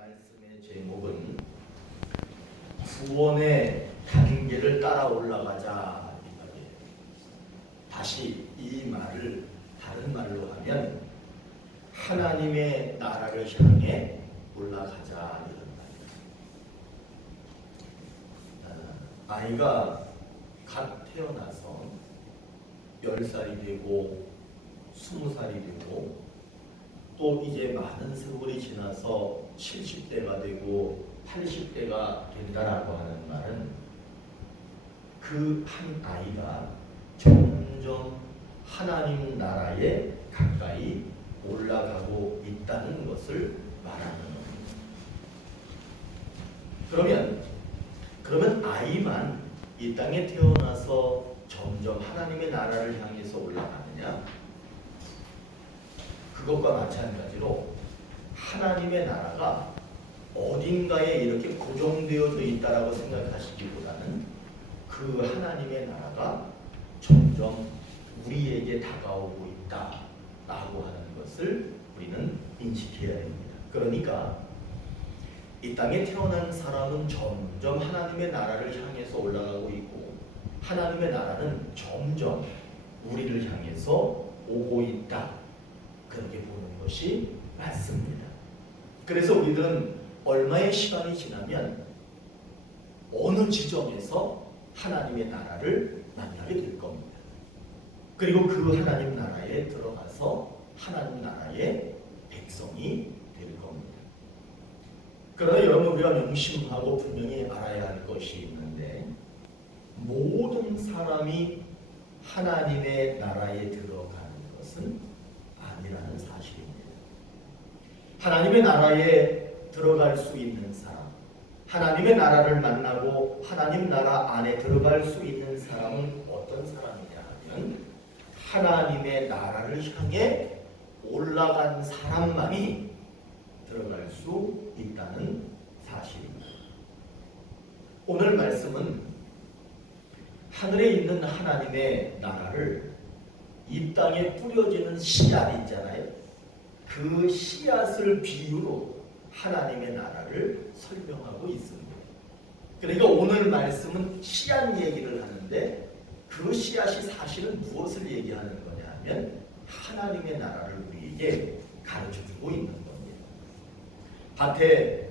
말씀의 제목은 구원의 단계를 따라 올라가자 이 말이에요. 다시 이 말을 다른 말로 하면 하나님의 나라를 향해 올라가자 이런 말이에요. 아이가 갓 태어나서 10살이 되고 20살이 되고 또 이제 많은 세월이 지나서 70대가 되고 80대가 된다라고 하는 말은 그 한 아이가 점점 하나님 나라에 가까이 올라가고 있다는 것을 말하는 겁니다. 그러면 아이만 이 땅에 태어나서 점점 하나님의 나라를 향해서 올라가느냐? 그것과 마찬가지로 하나님의 나라가 어딘가에 이렇게 고정되어져 있다라고 생각하시기보다는 그 하나님의 나라가 점점 우리에게 다가오고 있다라고 하는 것을 우리는 인식해야 됩니다. 그러니까 이 땅에 태어난 사람은 점점 하나님의 나라를 향해서 올라가고 있고 하나님의 나라는 점점 우리를 향해서 오고 있다. 그렇게 보는 것이 맞습니다. 그래서 우리들은 얼마의 시간이 지나면 어느 지점에서 하나님의 나라를 만나게 될 겁니다. 그리고 그 하나님 나라에 들어가서 하나님 나라의 백성이 될 겁니다. 그러나 여러분 우리가 명심하고 분명히 알아야 할 것이 있는데 모든 사람이 하나님의 나라에 들어가는 것은 아니라는 사실입니다. 하나님의 나라에 들어갈 수 있는 사람, 하나님의 나라를 만나고 하나님 나라 안에 들어갈 수 있는 사람은 어떤 사람이냐 하면 하나님의 나라를 향해 올라간 사람만이 들어갈 수 있다는 사실입니다. 오늘 말씀은 하늘에 있는 하나님의 나라를 이 땅에 뿌려지는 씨앗 있잖아요. 그 씨앗을 비유로 하나님의 나라를 설명하고 있습니다. 그러니까 오늘 말씀은 씨앗 얘기를 하는데 그 씨앗이 사실은 무엇을 얘기하는 거냐 하면 하나님의 나라를 우리에게 가르쳐주고 있는 겁니다. 밭에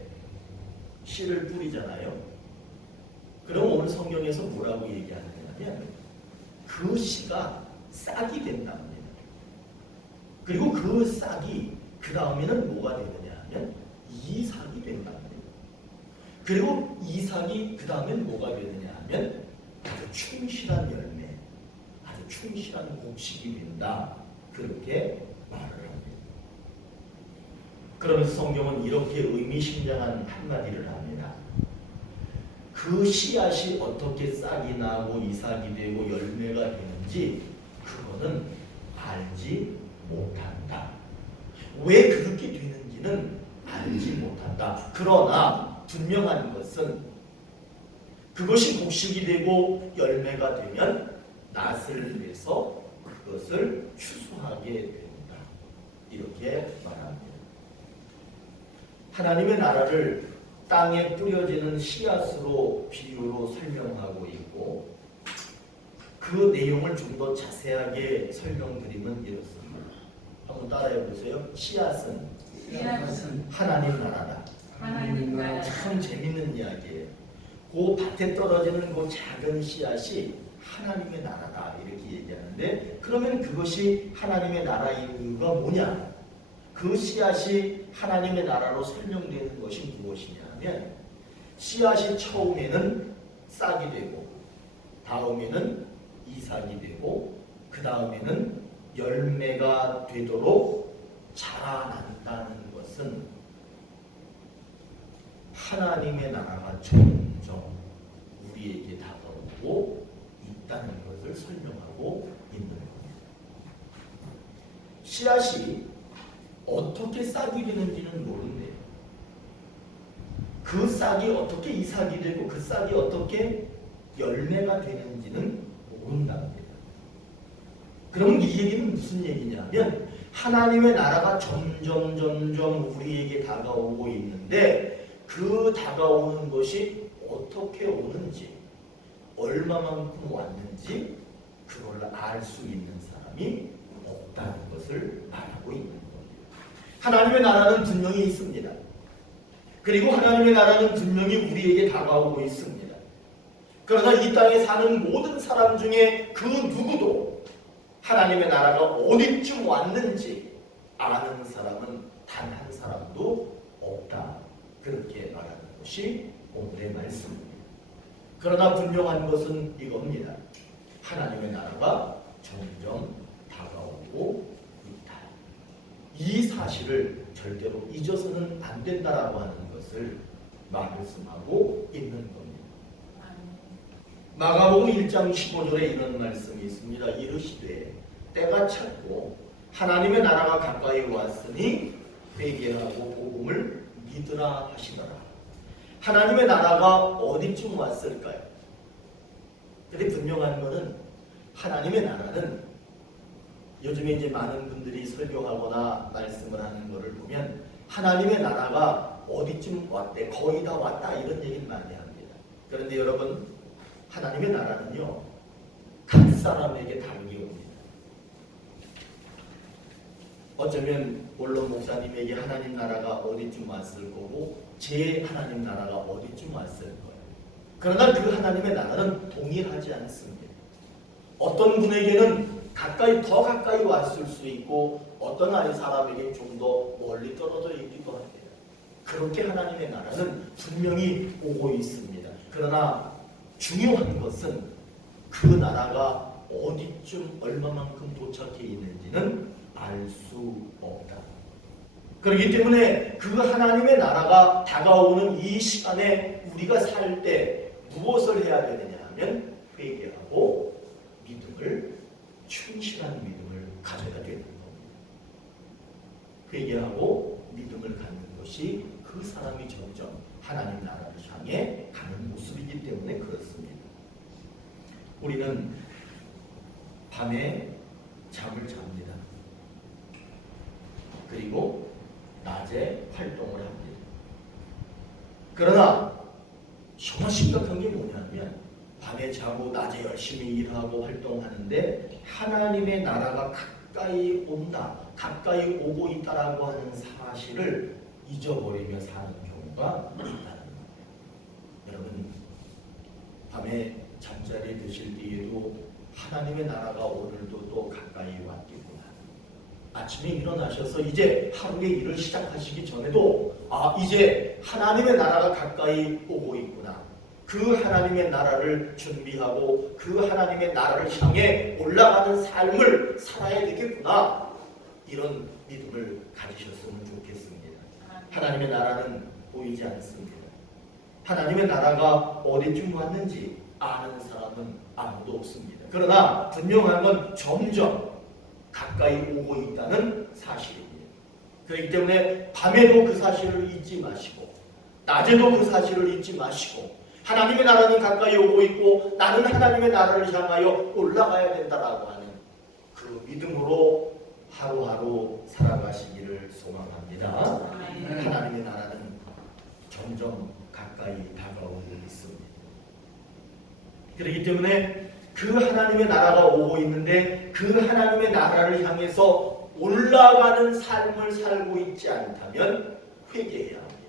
씨를 뿌리잖아요. 그럼 오늘 성경에서 뭐라고 얘기하느냐면 그 씨가 싹이 된답니다. 그리고 그 싹이 그 다음에는 뭐가 되느냐 하면 이삭이 된답니다. 그리고 이삭이 그 다음엔 뭐가 되느냐 하면 아주 충실한 열매, 아주 충실한 곡식이 된다. 그렇게 말을 합니다. 그러면서 성경은 이렇게 의미심장한 한마디를 합니다. 그 씨앗이 어떻게 싹이 나고 이삭이 되고 열매가 되는지 그거는 알지 못한다. 왜 그렇게 되는지는 알지 못한다. 그러나 분명한 것은 그것이 곡식이 되고 열매가 되면 낫을 내서 그것을 추수하게 된다. 이렇게 말합니다. 하나님의 나라를 땅에 뿌려지는 씨앗으로 비유로 설명하고 있고 그 내용을 좀 더 자세하게 설명드리면 이렇습니다. 한번 따라해 보세요. 씨앗은 하나님 나라다. 하나님 나라. 참 재밌는 이야기예요. 그 밭에 떨어지는 그 작은 씨앗이 하나님의 나라다 이렇게 얘기하는데 그러면 그것이 하나님의 나라의 이유가 뭐냐? 그 씨앗이 하나님의 나라로 설명되는 것이 무엇이냐 하면 씨앗이 처음에는 싹이 되고 다음에는 이삭이 되고 그 다음에는 열매가 되도록 자라난다는 것은 하나님의 나라가 점점 우리에게 다가오고 있다는 것을 설명하고 있는 겁니다. 씨앗이 어떻게 싹이 되는지는 모른대요. 그 싹이 어떻게 이삭이 되고 그 싹이 어떻게 열매가 되는지는 모른답니다. 그럼 이 얘기는 무슨 얘기냐면 하나님의 나라가 점점 우리에게 다가오고 있는데 그 다가오는 것이 어떻게 오는지, 얼마만큼 왔는지 그걸 알 수 있는 사람이 없다는 것을 말하고 있는 겁니다. 하나님의 나라는 분명히 있습니다. 그리고 하나님의 나라는 분명히 우리에게 다가오고 있습니다. 그러나 이 땅에 사는 모든 사람 중에 그 누구도 하나님의 나라가 어디쯤 왔는지 아는 사람은 단 한 사람도 없다. 그렇게 말하는 것이 오늘의 말씀입니다. 그러나 분명한 것은 이겁니다. 하나님의 나라가 점점 다가오고 있다. 이 사실을 절대로 잊어서는 안 된다라고 하는 것을 말씀하고 있는 겁니다. 마가복음 1장 15절에 이런 말씀이 있습니다. 이르시되 때가 찼고 하나님의 나라가 가까이 왔으니 회개하고 복음을 믿으라 하시더라. 하나님의 나라가 어디쯤 왔을까요? 근데 분명한 것은 하나님의 나라는 요즘에 이제 많은 분들이 설교하거나 말씀을 하는 것을 보면 하나님의 나라가 어디쯤 왔대, 거의 다 왔다 이런 얘기를 많이 합니다. 그런데 여러분, 하나님의 나라는요 각 사람에게 다르게 옵니다. 어쩌면 물론 목사님에게 하나님 나라가 어디쯤 왔을 거고 제 하나님 나라가 어디쯤 왔을 거예요. 그러나 그 하나님의 나라는 동일하지 않습니다. 어떤 분에게는 더 가까이 왔을 수 있고 어떤 사람에게 좀 더 멀리 떨어져 있기도 합니다. 그렇게 하나님의 나라는 분명히 오고 있습니다. 그러나 중요한 것은 그 나라가 어디쯤 얼마만큼 도착해 있는지는 알 수 없다. 그렇기 때문에 그 하나님의 나라가 다가오는 이 시간에 우리가 살 때 무엇을 해야 되느냐 하면 회개하고 믿음을, 충실한 믿음을 가져야 되는 겁니다. 회개하고 믿음을 갖는 것이 그 사람이 점점 하나님 나라를 향해 가는 모습이기 때문에 그렇습니다. 우리는 밤에 잠을 잡니다. 그리고 낮에 활동을 합니다. 그러나 정말 심각한 게 뭐냐면 밤에 자고 낮에 열심히 일하고 활동하는데 하나님의 나라가 가까이 온다, 가까이 오고 있다라고 하는 사실을 잊어버리며 사는 경우가 있다는 거예요. 여러분, 밤에 잠자리 드실 때에도 하나님의 나라가 오늘도 또 가까이 왔겠구나. 아침에 일어나셔서 이제 하루의 일을 시작하시기 전에도 이제 하나님의 나라가 가까이 오고 있구나. 그 하나님의 나라를 준비하고 그 하나님의 나라를 향해 올라가는 삶을 살아야 되겠구나. 이런 믿음을 가지셨으면 좋겠습니다. 하나님의 나라는 보이지 않습니다. 하나님의 나라가 어디쯤 왔는지 아는 사람은 아무도 없습니다. 그러나 분명한 건 점점 가까이 오고 있다는 사실입니다. 그렇기 때문에 밤에도 그 사실을 잊지 마시고 낮에도 그 사실을 잊지 마시고 하나님의 나라는 가까이 오고 있고 나는 하나님의 나라를 향하여 올라가야 된다라고 하는 그 믿음으로 하루하루 살아가시기를 소망합니다. 하나님의 나라는 점점 가까이 다가오고 있습니다. 그렇기 때문에 그 하나님의 나라가 오고 있는데 그 하나님의 나라를 향해서 올라가는 삶을 살고 있지 않다면 회개해야 합니다.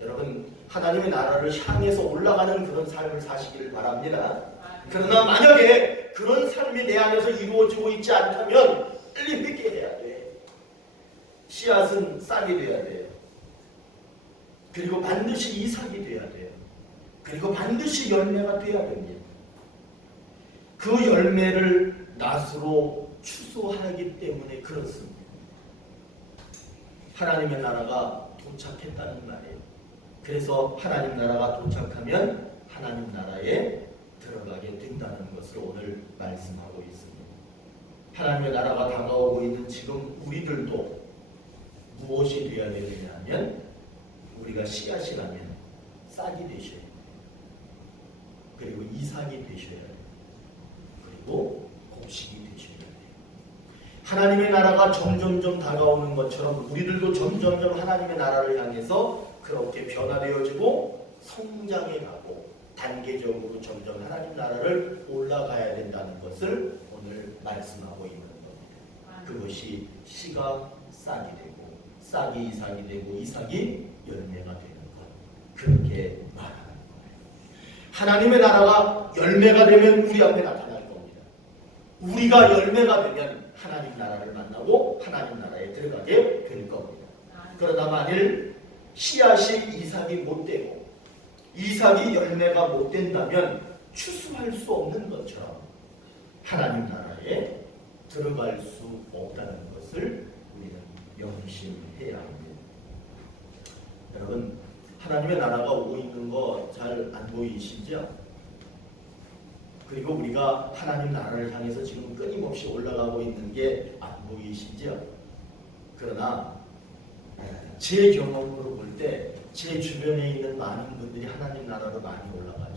여러분, 하나님의 나라를 향해서 올라가는 그런 삶을 사시기를 바랍니다. 그러나 만약에 그런 삶이 내 안에서 이루어지고 있지 않다면 빨리 회개해야 돼. 씨앗은 싹이 돼야 돼요. 그리고 반드시 이삭이 돼야 돼요. 그리고 반드시 열매가 돼야 됩니다. 그 열매를 낫으로 추수하기 때문에 그렇습니다. 하나님의 나라가 도착했다는 말이에요. 그래서 하나님 나라가 도착하면 하나님 나라에 들어가게 된다는 것을 오늘 말씀하고 있습니다. 하나님의 나라가 다가오고 있는 지금 우리들도 무엇이 되어야 되느냐 하면 우리가 씨앗이라면 싹이 되셔야 돼요. 그리고 이삭이 되셔야 돼요. 그리고 곡식이 되셔야 돼요. 하나님의 나라가 점점점 다가오는 것처럼 우리들도 점점점 하나님의 나라를 향해서 그렇게 변화되어지고 성장해가고 단계적으로 점점 하나님 나라를 올라가야 된다는 것을 오늘 말씀하고 있는 겁니다. 그것이 씨가 싹이 되고 싹이 이삭이 되고 이삭이 열매가 되는 것, 그렇게 말하는 거예요. 하나님의 나라가 열매가 되면 우리 앞에 나타날 겁니다. 우리가 열매가 되면 하나님 나라를 만나고 하나님 나라에 들어가게 될 겁니다. 그러나 만일 씨앗이 이삭이 못 되고 이삭이 열매가 못 된다면 추수할 수 없는 것처럼 하나님 나라에 들어갈 수 없다는 것을 우리는 명심해야 합니다. 여러분, 하나님의 나라가 오고 있는 거 잘 안 보이시죠? 그리고 우리가 하나님 나라를 향해서 지금 끊임없이 올라가고 있는 게 안 보이시죠? 그러나 제 경험으로 볼 때 제 주변에 있는 많은 분들이 하나님 나라로 많이 올라가셨어요.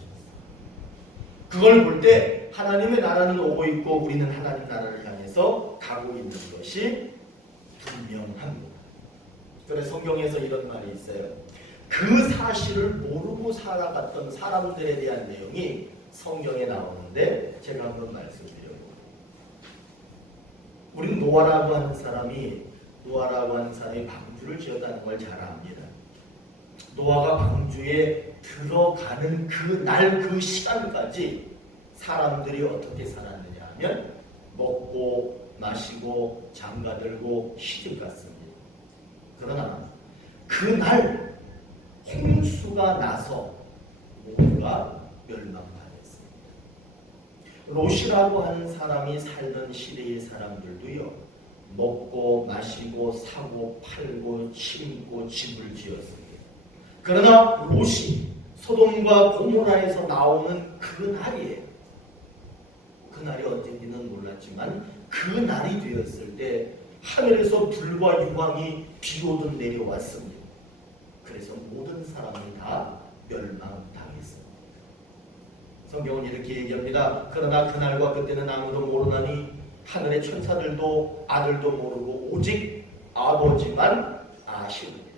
그걸 볼 때 하나님의 나라는 오고 있고 우리는 하나님 나라를 향해서 가고 있는 것이 분명합니다. 그래서 성경에서 이런 말이 있어요. 그 사실을 모르고 살아갔던 사람들에 대한 내용이 성경에 나오는데 제가 한번 말씀드려요. 우리는 노아라고 하는 사람이 방주를 지었다는 걸 잘 압니다. 노아가 방주에 들어가는 그날 그 시간까지 사람들이 어떻게 살았느냐 하면 먹고 마시고 장가들고 시집갔습니다. 그러나 그날 홍수가 나서 모두가 멸망당했습니다. 롯이라고 하는 사람이 살던 시대의 사람들도요, 먹고 마시고 사고 팔고 심고 집을 지었습니다. 그러나 롯이 소돔과 고모라에서 나오는 그날이에요. 그날이 언젠지는 몰랐지만 그날이 되었을 때 하늘에서 불과 유황이 비오듯 내려왔습니다. 그래서 모든 사람이 다 멸망당했습니다. 성경은 이렇게 얘기합니다. 그러나 그날과 그때는 아무도 모르나니 하늘의 천사들도 아들도 모르고 오직 아버지만 아시느니라.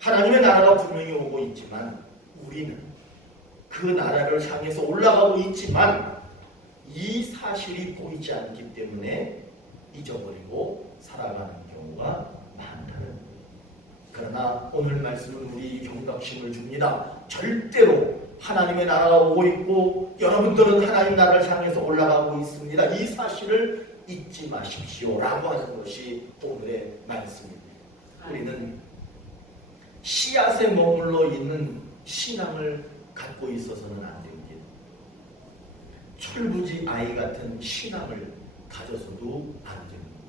하나님의 나라가 분명히 오고 있지만 우리는 그 나라를 향해서 올라가고 있지만 이 사실이 보이지 않기 때문에 잊어버리고 살아가는 경우가 많다는 거예요. 그러나 오늘 말씀은 우리 경각심을 줍니다. 절대로 하나님의 나라가 오고 있고 여러분들은 하나님 나라를 향해서 올라가고 있습니다. 이 사실을 잊지 마십시오 라고 하는 것이 오늘의 말씀입니다. 우리는 씨앗에 머물러 있는 신앙을 갖고 있어서는 안 됩니다. 철부지 아이 같은 신앙을 가져서도 안 됩니다.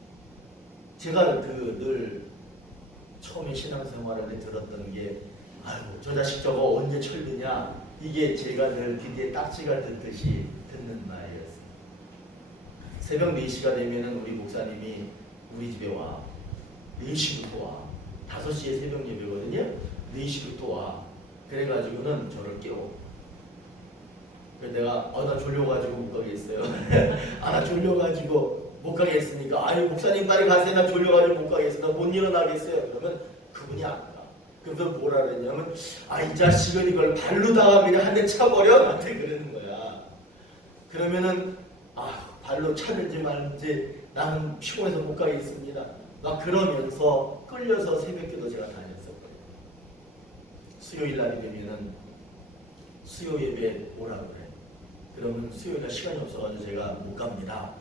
제가 늘 처음에 신앙생활을 할 때 들었던 게 아유 저 자식 저거 언제 철드냐, 이게 제가 늘 귀에 딱지가 듣듯이 듣는 말이었어요. 새벽 4시가 되면은 우리 목사님이 우리 집에 와. 4시부터 와. 5시에 새벽 예배거든요. 4시부터 와. 그래가지고는 저를 깨워. 그래서 내가 나 졸려가지고 못 가겠어요. 나 졸려가지고 못 가겠으니까 아유 목사님 빨리 가세요. 나 졸려가지고 못 가겠어요. 나 못 일어나겠어요. 그러면 그분이 안 가. 그래서 뭐라 그랬냐면 이 자식은 이걸 발로다가 그냥 한 대 차버려? 나한테 그러는 거야. 그러면은 발로 차든지 말든지 나는 피곤해서 못 가겠습니다. 막 그러면서 끌려서 새벽기도 제가 다녔었거든요. 수요일 날이 되면은 수요 예배 오라고 그래. 그러면 수요일날 시간이 없어가지고 제가 못 갑니다.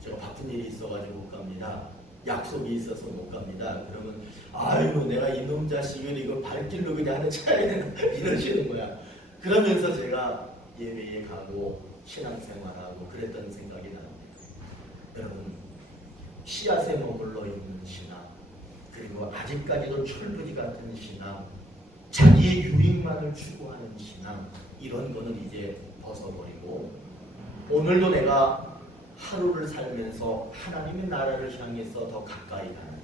제가 바쁜 일이 있어가지고 못 갑니다. 약속이 있어서 못 갑니다. 그러면 아이고 내가 이놈 자식을 이거 발길로 그냥 하는 차야 되나 이러시는 거야. 그러면서 제가 예배에 가고 신앙생활하고 그랬던 생각이 납니다. 여러분 씨앗에 머물러 있는 신앙, 그리고 아직까지도 철부지 같은 신앙, 자기의 유익만을 추구하는 신앙, 이런 거는 이제 벗어버리고 오늘도 내가 하루를 살면서 하나님의 나라를 향해서 더 가까이 가는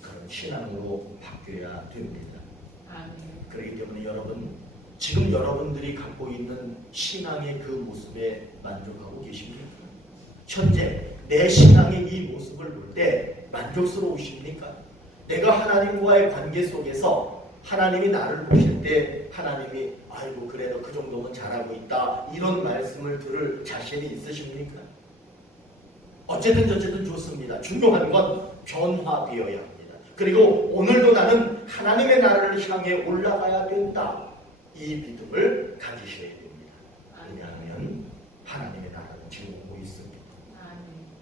그런 신앙으로 바뀌어야 됩니다. 그렇기 때문에 여러분, 지금 여러분들이 갖고 있는 신앙의 그 모습에 만족하고 계십니까? 현재 내 신앙의 이 모습을 볼 때 만족스러우십니까? 내가 하나님과의 관계 속에서 하나님이 나를 보실 때 하나님이 아이고 그래도 그 정도면 잘하고 있다 이런 말씀을 들을 자신이 있으십니까? 어쨌든 좋습니다. 중요한 건 변화되어야 합니다. 그리고 오늘도 나는 하나님의 나라를 향해 올라가야 된다. 이 믿음을 가지셔야 됩니다. 왜냐하면 하나님의 나라는 지금 오고 있습니다.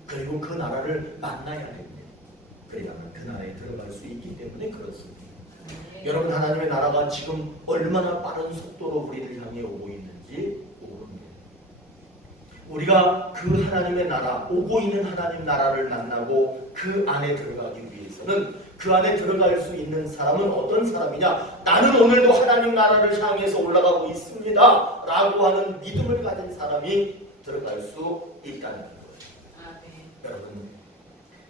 그리고 그 나라를 만나야 됩니다. 그래야만 그 나라에 들어갈 수 있기 때문에 그렇습니다. 여러분 하나님의 나라가 지금 얼마나 빠른 속도로 우리를 향해 오고 있는지 모릅니다. 우리가 그 하나님의 나라, 오고 있는 하나님 나라를 만나고 그 안에 들어가기 위해서는 그 안에 들어갈 수 있는 사람은 어떤 사람이냐? 나는 오늘도 하나님 나라를 향해서 올라가고 있습니다 라고 하는 믿음을 가진 사람이 들어갈 수 있다는 거예요. 여러분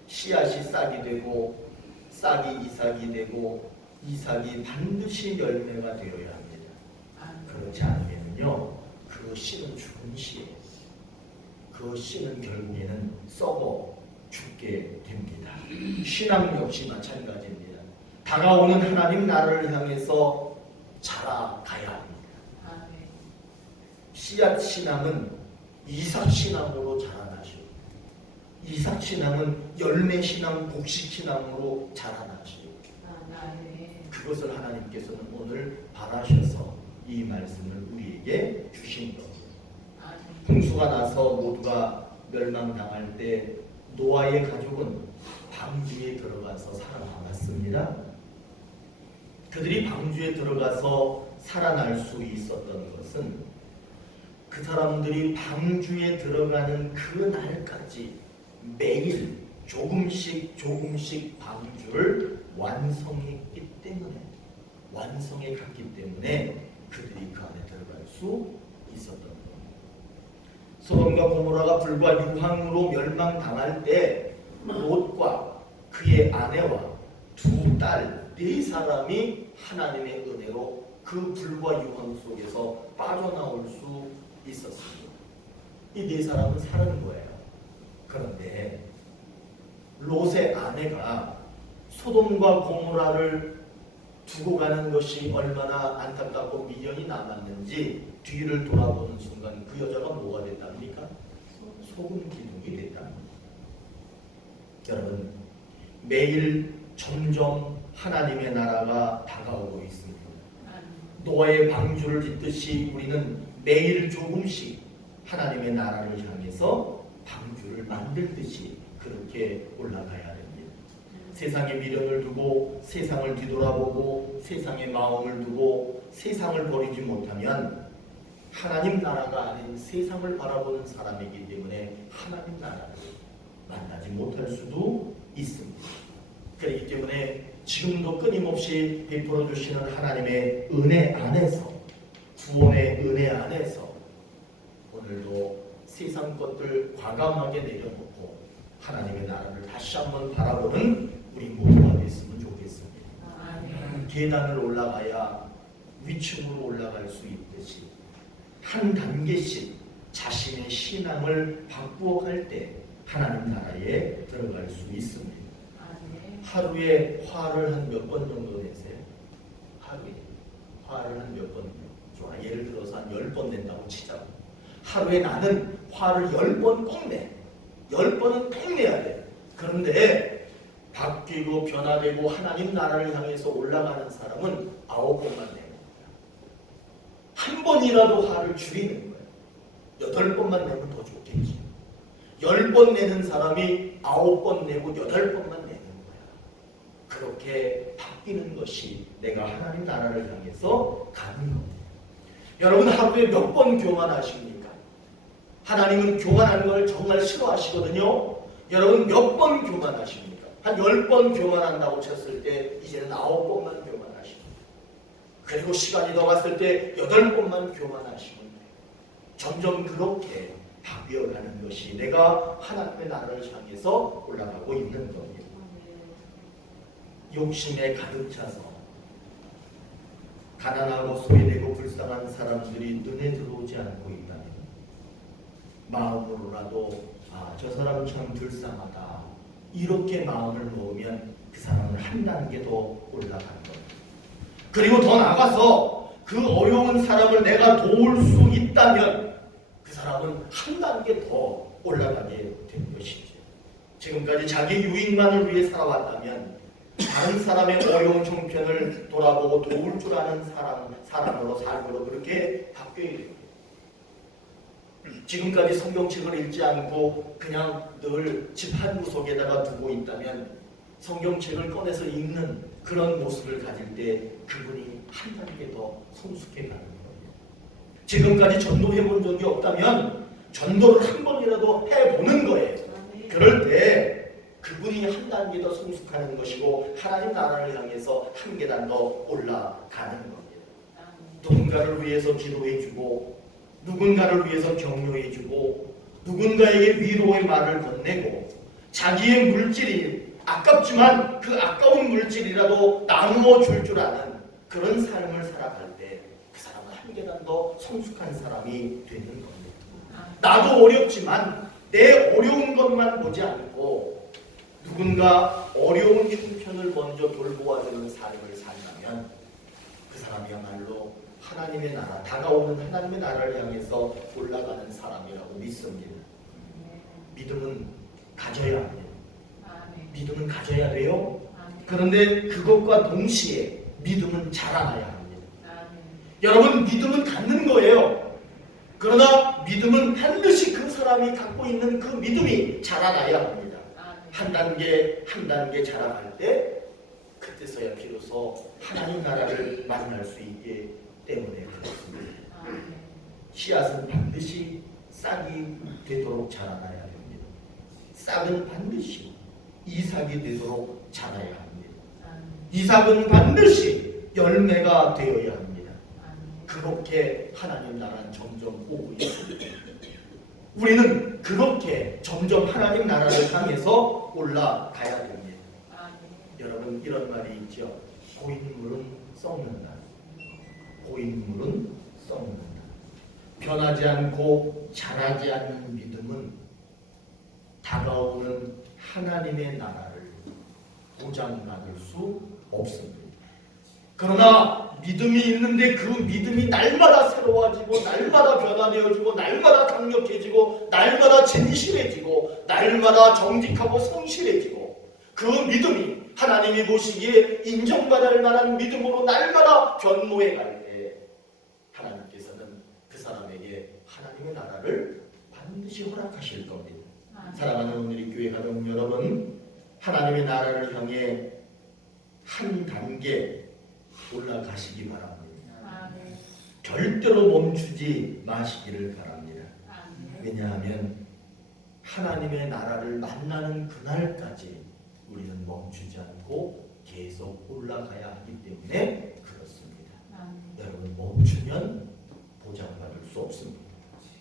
씨앗이 싹이 되고 싹이 이삭이 되고 이삭이 반드시 열매가 되어야 합니다. 그렇지 않으면요 그 씨는 죽은 씨예요. 그 씨는 결국에는 썩어 죽게 됩니다. 신앙 역시 마찬가지입니다. 다가오는 하나님 나라를 향해서 자라가야 합니다. 씨앗 신앙은 이삭 신앙으로 자라나시고 이삭 신앙은 열매 신앙, 곡식 신앙으로 자라나시고 그것을 하나님께서는 오늘 바라셔서 이 말씀을 우리에게 주신 겁니다. 홍수가 나서 모두가 멸망당할 때 노아의 가족은 방주에 들어가서 살아남았습니다. 그들이 방주에 들어가서 살아날 수 있었던 것은 그 사람들이 방주에 들어가는 그 날까지 매일 조금씩 방주를 완성했기 때문에 완성해 갔기 때문에 그들이 그 안에 들어갈 수 있었던 겁니다. 소돔과 고모라가 불과 유황으로 멸망당할 때 롯과 그의 아내와 두 딸, 네 사람이 하나님의 은혜로 그 불과 유황 속에서 빠져나올 수 있었습니다. 이 네 사람은 살은 거예요. 그런데 롯의 아내가 소돔과 고모라를 두고 가는 것이 얼마나 안타깝고 미련이 남았는지 뒤를 돌아보는 순간 그 여자가 뭐가 됐답니까? 소금 기둥이 됐답니다. 여러분 매일 점점 하나님의 나라가 다가오고 있습니다. 노아의 방주를 짓듯이 우리는 매일 조금씩 하나님의 나라를 향해서 방주를 만들듯이 그렇게 올라가야 됩니다. 세상의 미련을 두고 세상을 뒤돌아보고 세상의 마음을 두고 세상을 버리지 못하면 하나님 나라가 아닌 세상을 바라보는 사람이기 때문에 하나님 나라를 만나지 못할 수도 있습니다. 그렇기 때문에 지금도 끊임없이 베풀어 주시는 하나님의 은혜 안에서 구원의 은혜 안에서 오늘도 세상 것들 과감하게 내려놓고 하나님의 나라를 다시 한번 바라보는 우리 모두가 됐으면 좋겠습니다. 계단을 올라가야 위층으로 올라갈 수 있듯이 한 단계씩 자신의 신앙을 바꾸어 갈 때 하나님 나라에 들어갈 수 있습니다. 하루에 화를 한 몇 번 정도 내세요? 하루에 화를 한 몇 번? 좋아, 예를 들어서 한 10번 낸다고 치자고. 하루에 나는 화를 10번 꼭 내. 10번은 꼭 내야 돼. 그런데 바뀌고 변화되고 하나님 나라를 향해서 올라가는 사람은 9번만 내는 거야. 한 번이라도 화를 줄이는 거야. 8번만 내면 더 좋겠지. 10번 내는 사람이 9번 내고 8번만 내는 거야. 그렇게 바뀌는 것이 내가 하나님 나라를 향해서 가는 겁니다. 여러분 하루에 몇 번 교만하십니까? 하나님은 교만하는 걸 정말 싫어하시거든요. 여러분 몇 번 교만하십니까? 한 10번 교만한다고 쳤을 때 이제는 9번만 교만하십니다. 그리고 시간이 더 갔을 때 8번만 교만하시면 돼요. 점점 그렇게 바뀌어가는 것이 내가 하나님의 나라를 향해서 올라가고 있는 겁니다. 욕심에 가득 차서 가난하고 소외되고 불쌍한 사람들이 눈에 들어오지 않고 있다면 마음으로라도 아, 저 사람 참 불쌍하다. 이렇게 마음을 먹으면 그 사람은 한 단계 더 올라가는 거예요. 그리고 더 나아가서 그 어려운 사람을 내가 도울 수 있다면 그 사람은 한 단계 더 올라가게 된 것이죠. 지금까지 자기 유익만을 위해 살아왔다면 다른 사람의 어려운 형편을 돌아보고 도울 줄 아는 사람으로 삶으로 그렇게 바뀌어야 됩니다. 지금까지 성경책을 읽지 않고 그냥 늘 집 한 구석에다가 두고 있다면 성경책을 꺼내서 읽는 그런 모습을 가질 때 그분이 한 단계 더 성숙해 가는 거예요. 지금까지 전도해 본 적이 없다면 전도를 한 번이라도 해보는 거예요. 그럴 때 그분이 한 단계 더 성숙하는 것이고 하나님 나라를 향해서 한 계단 더 올라가는 겁니다. 누군가를 위해서 기도해주고 누군가를 위해서 격려해주고 누군가에게 위로의 말을 건네고 자기의 물질이 아깝지만 그 아까운 물질이라도 나누어 줄 줄 아는 그런 삶을 살아갈 때 그 사람은 한 계단 더 성숙한 사람이 되는 겁니다. 나도 어렵지만 내 어려운 것만 보지 않고 누군가 어려운 형편을 먼저 돌보아주는 삶을 산다면 그 사람이야말로 하나님의 나라, 다가오는 하나님의 나라를 향해서 올라가는 사람이라고 믿습니다. 믿음은 가져야 합니다. 믿음은 가져야 돼요. 그런데 그것과 동시에 믿음은 자라나야 합니다. 여러분, 믿음은 갖는 거예요. 그러나 믿음은 반드시 그 사람이 갖고 있는 그 믿음이 자라나야 합니다. 한 단계 한 단계 자라갈 때 그때서야 비로소 하나님 나라를 만날 수 있기 때문에 그렇습니다. 씨앗은 반드시 싹이 되도록 자라나야 합니다. 싹은 반드시 이삭이 되도록 자라야 합니다. 이삭은 반드시 열매가 되어야 합니다. 그렇게 하나님 나라는 점점 오고 있습니다. 우리는 그렇게 점점 하나님 나라를 향해서 올라가야 됩니다. 여러분, 이런 말이 있죠. 고인물은 썩는다. 고인물은 썩는다. 변하지 않고 자라지 않는 믿음은 다가오는 하나님의 나라를 보장받을 수 없습니다. 그러나 믿음이 있는데 그 믿음이 날마다 새로워지고 날마다 변화되어지고 날마다 강력해지고 날마다 진실해지고 날마다 정직하고 성실해지고 그 믿음이 하나님이 보시기에 인정받을 만한 믿음으로 날마다 변모해 갈 때 하나님께서는 그 사람에게 하나님의 나라를 반드시 허락하실 겁니다. 사랑하는 오늘의 교회 가족 여러분, 하나님의 나라를 향해 한 단계 올라가시기 바랍니다. 절대로 멈추지 마시기를 바랍니다. 왜냐하면 하나님의 나라를 만나는 그날까지 우리는 멈추지 않고 계속 올라가야 하기 때문에 그렇습니다. 여러분, 멈추면 보장받을 수 없습니다.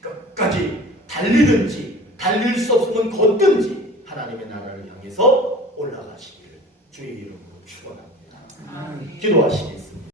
끝까지 달리든지 달릴 수 없으면 걷든지 하나님의 나라를 향해서 올라가시기를 주의 이름으로 축원합니다. 기도하시겠습니다.